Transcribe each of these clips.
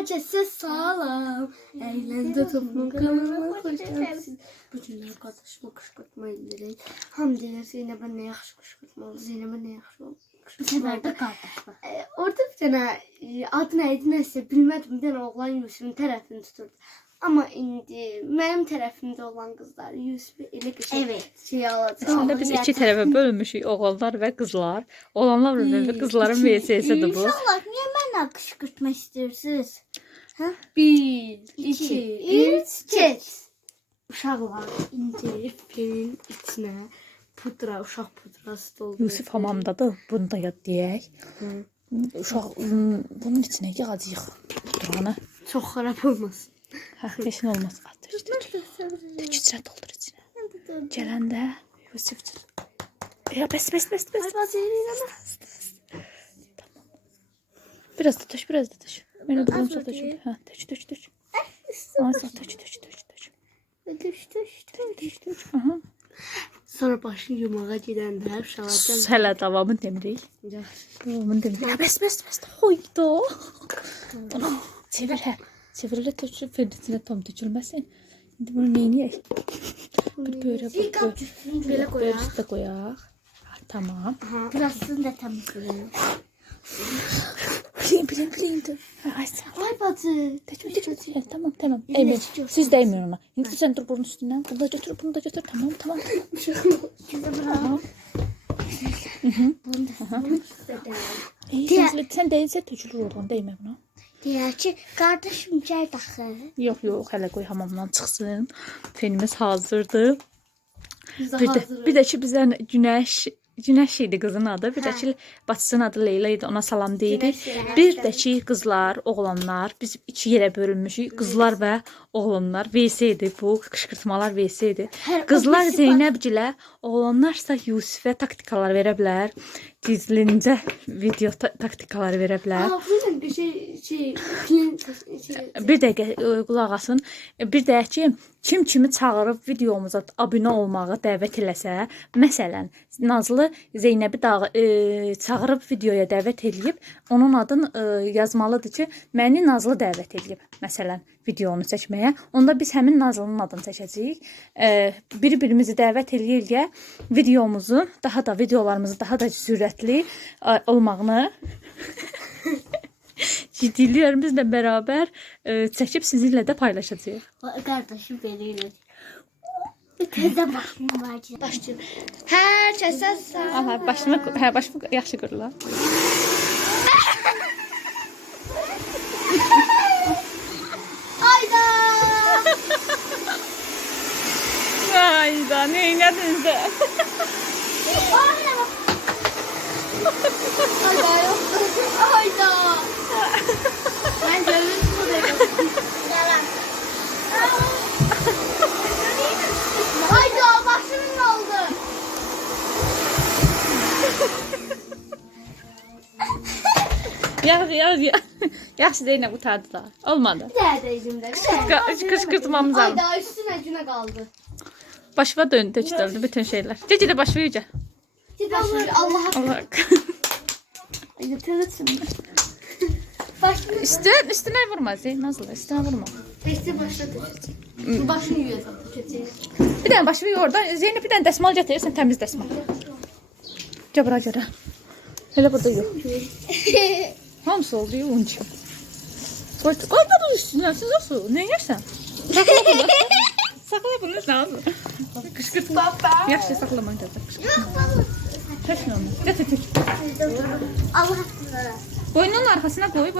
herkese sağlam. Eğlence toplum kanalına hoş geldiniz. Bu günler qardaşıma qışqırtma edirik. Ham deyir Zeynəbə nə yaxşı qışqırtmalı, Zeynəbə nə yaxşı qışqırtmalı. qardaş var. Orada bir dənə adı nə idi nəsə bilmədim, bir dənə oğlan Yusufun tərəfini tuturdu. Amma indi mənim tərəfimdə olan qızlar Yusuf elə qəşəng şey alacaq. Aslında biz iki tərəfə bölünmüşük, oğlanlar və qızlar. Oğlanlar və qızların VS-sidir bu. İnşallah niyə mənə qışqırtma istəyirsiniz? 1, 2, 3, keç. Uşaqlar indi filin içinə pudra, uşaq pudrası doldurur. Yusuf hamamdadır. Bunu da yad deyək. Uşaq bunun içinə yığacağıq pudranı. Çox xarab olmasın. Heç nə olmaz. Təkcə doldur içinə. Gələndə Yusufcum. Ya bəs. Ay bacım. Biraz da töş. Mən də bunu satacağım. Hə, töş. Ay, töş. Düş. Aha. Sonra başını yumağa gedəndə uşaqlar Hələ davamını demirik. Davamını demirik. Ya bəs. Hoyda. Bunu çevir hə. Çevirilə tökülür, fırçasına tam tökülməsin. İndi bunu neyniyək? Bir böyle belə qoyaq. Böyle de koyaq. Tamam. Burasını da təmizləyim. Bilin. Ay bacı. Tökül. Tamam. Eymir, siz değmiyor ona. İndi sen dur bunun üstündən. Bunu da götür. Tamam. Tamam. Sen değilse tökülür oradan, değmə buna. Deyər ki, qardaşım gəl daxı. Yox, hələ qoy hamamdan çıxsın. Fenimiz hazırdır. Bir də ki bizdən Günəş idi qızın adı. Bir də ki bacısının adı Leyla idi. Ona salam deyirik. Bir də ki qızlar, oğlanlar. Biz iki yerə bölünmüşük. Qızlar və oğlanlar. VS idi bu. Qışqırtmalar VS idi. Qızlar Zeynəbgilə, oğlanlarsa Yusufə taktikalar verə bilər. Gizlincə video taktikalar verə bilər. Bir dəqiqə qulaq asın. Bir də ki kim kimi çağırıb videomuza abunə olmağı dəvət eləsə, məsələn, Nazlı Zeynəbi çağırıb videoya dəvət edib, onun adını yazmalıdır ki, məni Nazlı dəvət edib, məsələn, videonu çəkməyə. Onda biz həmin Nazlının adını çəkəcəyik. Bir-birimizi dəvət eləyə videolarımızı daha da sürətli olmağını ciddilərimizlə bərabər çəkib sizinlə də paylaşacağıq. Qardaşım belə. Təzə başım var. Başlayın. Hər kəsə sağ. Aha, başımı yaxşı qırılar. Ayda, neynədiniz də? Ayda. Ben görürüm bunu. Ayda başım ne oldu? Yaxşı Zeynəb utardı da. Olmadı. Neredeydim de? Qışqırtmamız aldı. Ayda üstüne güne kaldı. Başıma döndü bütün şeyler. Gecə başıma yüce. Allah'a yatırırsın. Üstüne vurma Nazlı, üstüne vurma. Testi başladı. Başını yuyacağım. Bir dənə başımı oradan. Zeynep bir dənə dəsmal gətirirsən, təmiz dəsmal. Gəl bura görə. Elə burada yox. Hamısı oldu, onun için. Koy bunun üstüne, siz olsun. Ne yersən? Sakla bunu. Sakla bunu, Nazlı. Qışqırtma. Yaxşı, saklaman gətir. Təşin olma. Gətir. Allah aşkına. Boynunun arkasına koy.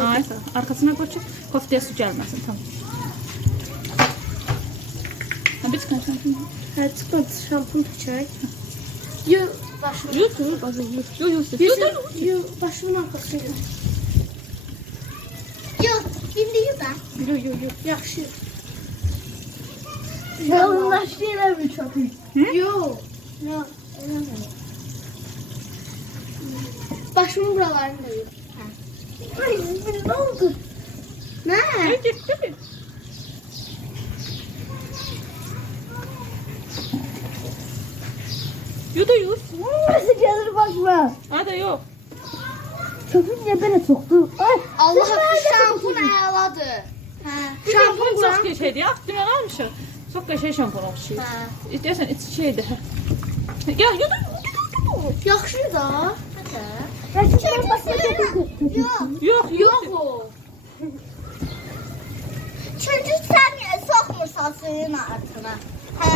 Ay, arkasına koy ki koftaya su gelmesin. Tamam. Bir çıkan şampun. Her çıkmadı şampun çay. Yok başını. Yok. Başımın arkasına. Yox, indi yuba. Yok. Yaxşı. Yolunlaşı yerə mi çöpün? Yok. Başımın buralarını da yok. Ay, ne oldu? Ne? Gitti. Nasıl gelir başıma? Hadi yok. Köpük niye böyle soktu? Ay. Allah şampun əladır. Hə. Şampun çox qəşəngdir. Ya, dünən almışam. Çox qəşəng şampun oxşuyur. İstəyirsən iç şeydir. Ya, yudur. Yaxşı da. Yox, Yox o. Çünkü sen sokmursan suyun altına. He?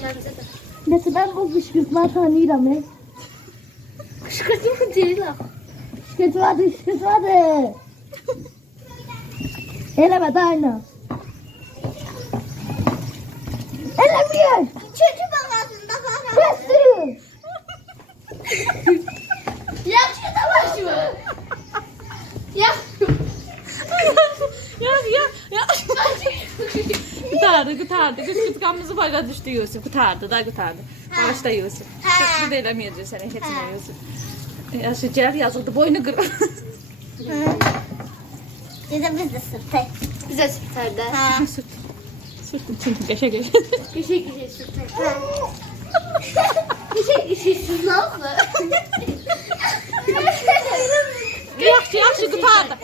Məncə də. Mesela ben bu kışkırtma tanıyorum. Qışqırtma deyil axı. Kışkırtmadı. Eleme de aynı. Elemiyor. Çünkü bagajında falan. Kestiriyor. Yaxşı da başımı. ya. Qutardı. Qışqırtqamızı başa düşdü Yusuf. Qutardı. Başda Yusuf. Bir də eləməyəcək sənə heç nə Yusuf. Yaxşı, gəl, yazıldı, boynu qır. Dedim biz de sırtay. Bizə sürtərdə. Sürtdüm çünki qəşəng. Qəşəng sürtər. Qəşəng sürtər. Yaxşı, qutardı.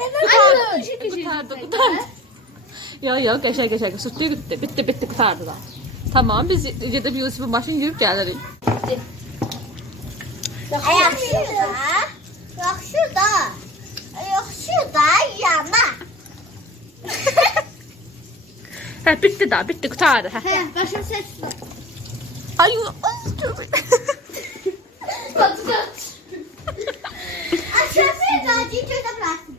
Yox, qəşəng. Sürtdü, bitti, qutardı da. Tamam, biz gedib Yusuf'un maşını yürüb gəlirik. Yaxşı da yana. Hə, bitti, qutardı. Hə, başım səs. Ay, Aşağıya da ciddi de bıraksın.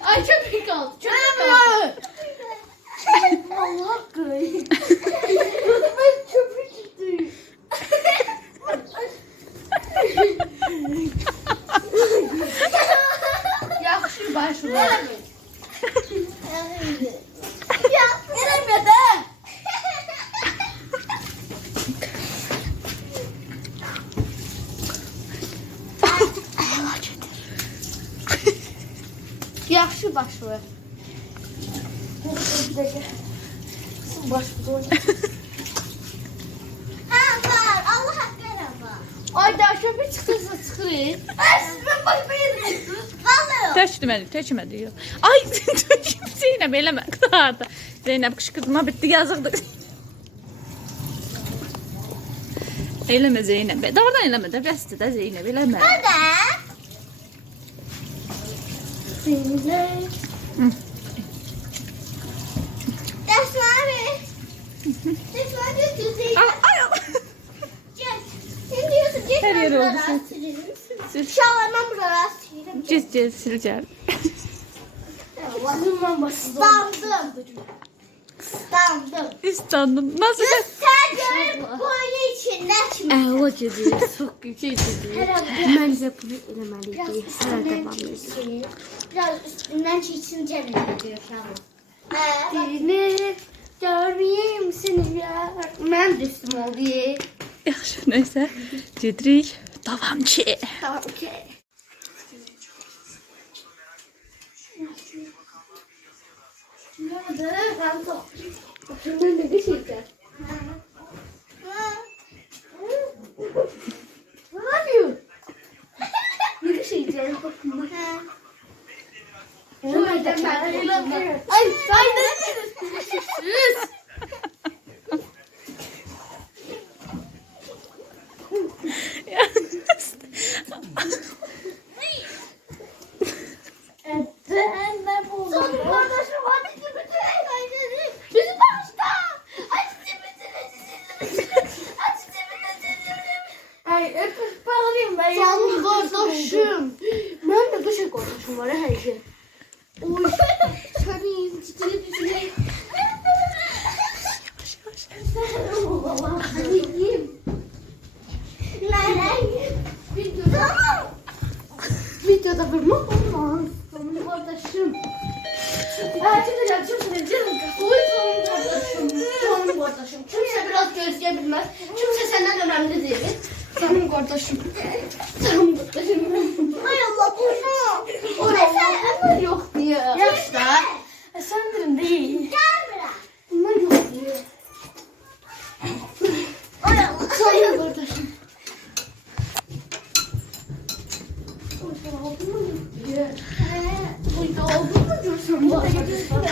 Ay köpük qaldı. Allah qıy. Mən köpük tutdum. Yaxşı başım. Ya eleme de. Yaxşı başım. Başım zor. Allah hakkıyla var. Ay da köpük çıxırsa çıxır. Ben başıma yedim. Vallahi. Tökmədi. Ay, Zeynəb eləmə, qutardı. Zeynəb qışqırtma bitdi, yazıqdır. Eləmə Zeynəb. Doğrudan eləmə də, bəsdir də Zeynəb, eləmə. Hadi. Seninle. Dersler. Dersler diyorsun. Ay. Sen diyorsun. Her yer oldu, sil. Şalarından buralar sildim. Cez, siləcəm. Allah'ım başım zor. Damdım. İstandım. Nasıl? Sen görüp boyu içinde şimdi. Əla gedir, çox yüksək gedir. Məncə bunu eləməliyik. Hələ davam edir. Biraz üstünden çeksin cebine diyor şahı. Seni görmeyeyim seni ya. Mən düşdüm oldu. Yaxşı, neysə. Gedirik. Davamçı. Tamam, okey. Nerede? Ben de. Bakın ne bir şeyler. Ne yapıyorsun? Ne şeyler bakın. Ay, saydım. Ben ne buldum? Son kardeşim hadi bütün eğlenceli. Bizim başta. Ay, öpüp bağlayayım ben. Canım kardeşim. Ben de kışa kardeşim var her şey. Oy. Senin titredi. Hadi yiyeyim. Tamam. Videoda vurma olmaz. Canım kardeşim. Çıkacağım. Oy canım kardeşim. Canım kardeşim. Kimse biraz gözleyebilmez. Kimse senden önemli değil. Canım kardeşim. Canım kardeşim. Ay Allah boşuna. Bunlar yok diye. Yaşta. Sanırım değil. Gel biraz. Bunlar yok diye. Ay Allah. Canım kardeşim. Burada oldu mu diyorsun? Burada gidiyorsun.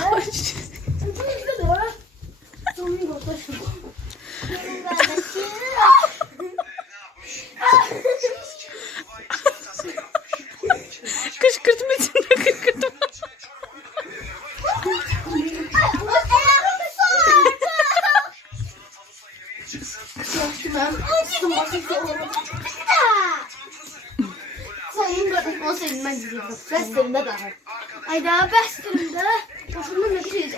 Sonun kardeşim. Benim kardeşim. Kışkırtma içinde kışkırtma. Sonun kardeşim olsaydı ben gidiyorum. Beslerimde daha. Ay daha beslerimde. Başımda ne şey.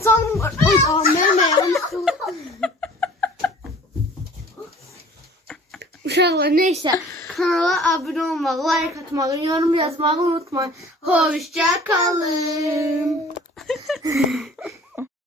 Sonun kardeşim. Ay tamam benim de yanlış oldu. Uşaqlar neyse kanala abone olmağı, like atmağı, yorum yazmağı unutmayın. Hoşça kalın.